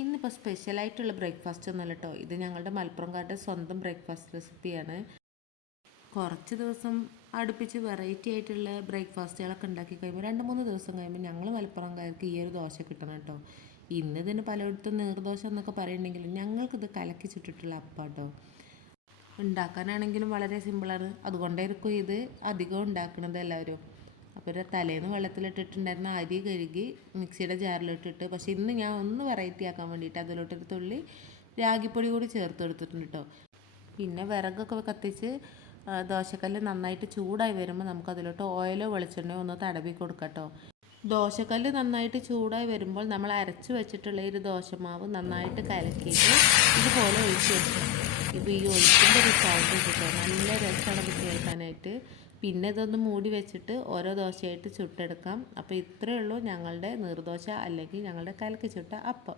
ഇന്നിപ്പോൾ സ്പെഷ്യലായിട്ടുള്ള ബ്രേക്ക്ഫാസ്റ്റ് ഒന്നുമല്ല കേട്ടോ. ഇത് ഞങ്ങളുടെ മലപ്പുറംകാരുടെ സ്വന്തം ബ്രേക്ക്ഫാസ്റ്റ് റെസിപ്പിയാണ്. കുറച്ച് ദിവസം അടുപ്പിച്ച് വെറൈറ്റി ആയിട്ടുള്ള ബ്രേക്ക്ഫാസ്റ്റുകളൊക്കെ ഉണ്ടാക്കി കഴിയുമ്പോൾ 2-3 ദിവസം കഴിയുമ്പോൾ ഞങ്ങൾ മലപ്പുറംകാർക്ക് ഈ ഒരു ദോശ കിട്ടണം കേട്ടോ. ഇന്ന് ഇതിന് പലയിടത്തും നീർദോശ എന്നൊക്കെ പറയുന്നുണ്ടെങ്കിലും ഞങ്ങൾക്കിത് കലക്കി ചുട്ടിട്ടുള്ള അപ്പം കേട്ടോ. ഉണ്ടാക്കാനാണെങ്കിലും വളരെ സിമ്പിളാണ്. അതുകൊണ്ടായിരിക്കും ഇത് അധികം ഉണ്ടാക്കുന്നത് എല്ലാവരും. അപ്പോൾ തലേന്ന് വെള്ളത്തിലിട്ടിട്ടുണ്ടായിരുന്ന അരി കഴുകി മിക്സിയുടെ ജാറിലിട്ടിട്ട്, പക്ഷേ ഇന്ന് ഞാൻ ഒന്ന് വെറൈറ്റി ആക്കാൻ വേണ്ടിയിട്ട് അതിലോട്ടൊരു തുള്ളി രാഗിപ്പൊടി കൂടി ചേർത്ത് കൊടുത്തിട്ടുണ്ട് കേട്ടോ. പിന്നെ വിറകൊക്കെ കത്തിച്ച് ദോശക്കല്ല് നന്നായിട്ട് ചൂടായി വരുമ്പോൾ നമുക്ക് അതിലോട്ട് ഓയിലോ വെളിച്ചെണ്ണയോ ഒന്ന് തടവി കൊടുക്കാം കേട്ടോ. ദോശക്കല്ല് നന്നായിട്ട് ചൂടായി വരുമ്പോൾ നമ്മൾ അരച്ച് വെച്ചിട്ടുള്ള ഒരു ദോശമാവ് നന്നായിട്ട് കലക്കിയിട്ട് ഇതുപോലെ ഒഴിച്ച് വെക്കും. ഇപ്പോൾ ഈ ഒഴിച്ചിൻ്റെ ഒരു സൗണ്ട് കിട്ടും, നല്ല രസമാണ് ഇത് കേൾക്കാനായിട്ട്. പിന്നെ ഇതൊന്ന് മൂടി വെച്ചിട്ട് ഓരോ ദോശയായിട്ട് ചുട്ടെടുക്കാം. അപ്പോൾ ഇത്രയേ ഉള്ളൂ ഞങ്ങളുടെ നീർദോശ അല്ലെങ്കിൽ ഞങ്ങളുടെ കലക്കി ചുട്ട അപ്പം.